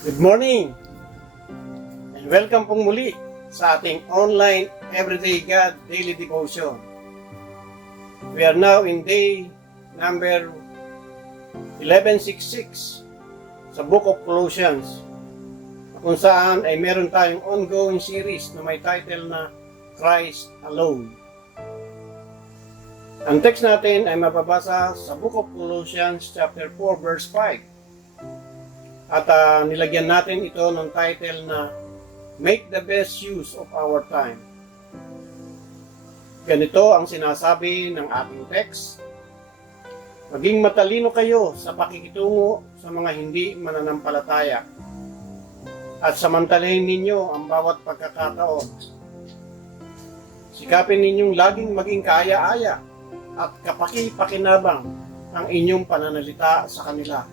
Good morning and welcome pong muli sa ating online Everyday God Daily Devotion. We are now in day number 1166 sa Book of Colossians, kung saan ay meron tayong ongoing series na may title na Christ Alone. Ang text natin ay mababasa sa Book of Colossians chapter 4 verse 5. At nilagyan natin ito ng title na Make the Best Use of Our Time. Ganito ang sinasabi ng ating text: maging matalino kayo sa pakikitungo sa mga hindi mananampalataya at samantalahin ninyo ang bawat pagkakataon. Sikapin ninyong laging maging kaaya-aya at kapaki-pakinabang ang inyong pananalita sa kanila,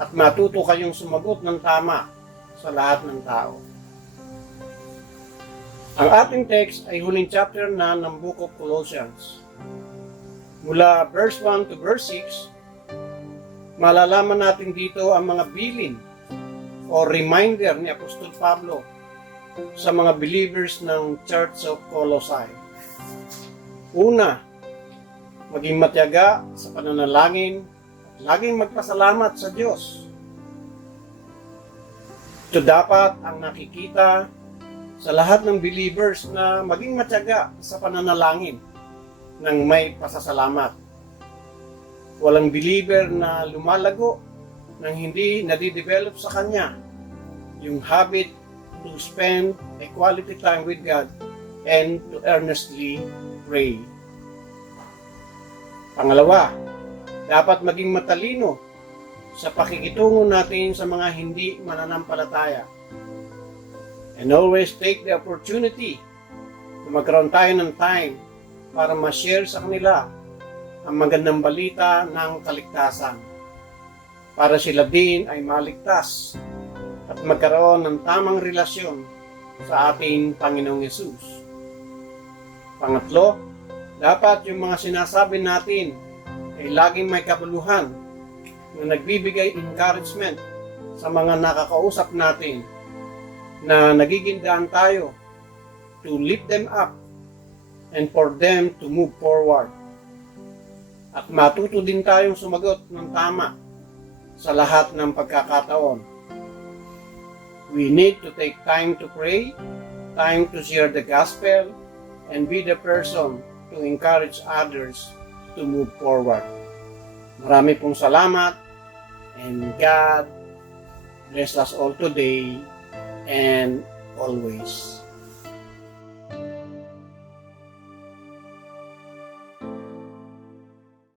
at matuto kayong sumagot ng tama sa lahat ng tao. Ang ating text ay huling chapter na ng Book of Colossians. Mula verse 1 to verse 6, malalaman natin dito ang mga bilin o reminder ni Apostol Pablo sa mga believers ng Church of Colossae. Una, maging matyaga sa pananalangin, laging magpasalamat sa Diyos. Ito dapat ang nakikita sa lahat ng believers na maging matyaga sa pananalangin ng may pasasalamat. Walang believer na lumalago nang hindi nadidevelop sa kanya yung habit to spend a quality time with God and to earnestly pray. Pangalawa, dapat maging matalino sa pakikitungo natin sa mga hindi mananampalataya. And always take the opportunity na magkaroon tayo ng time para ma-share sa kanila ang magandang balita ng kaligtasan, para sila din ay maligtas at magkaroon ng tamang relasyon sa ating Panginoong Yesus. Pangatlo, dapat yung mga sinasabi natin ay laging may kabuluhan na nagbibigay encouragement sa mga nakakausap natin, na nagiging daan tayo to lift them up and for them to move forward. At matuto din tayong sumagot ng tama sa lahat ng pagkakataon. We need to take time to pray, time to share the gospel, and be the person to encourage others to move forward. Marami pong salamat, and God bless us all today and always.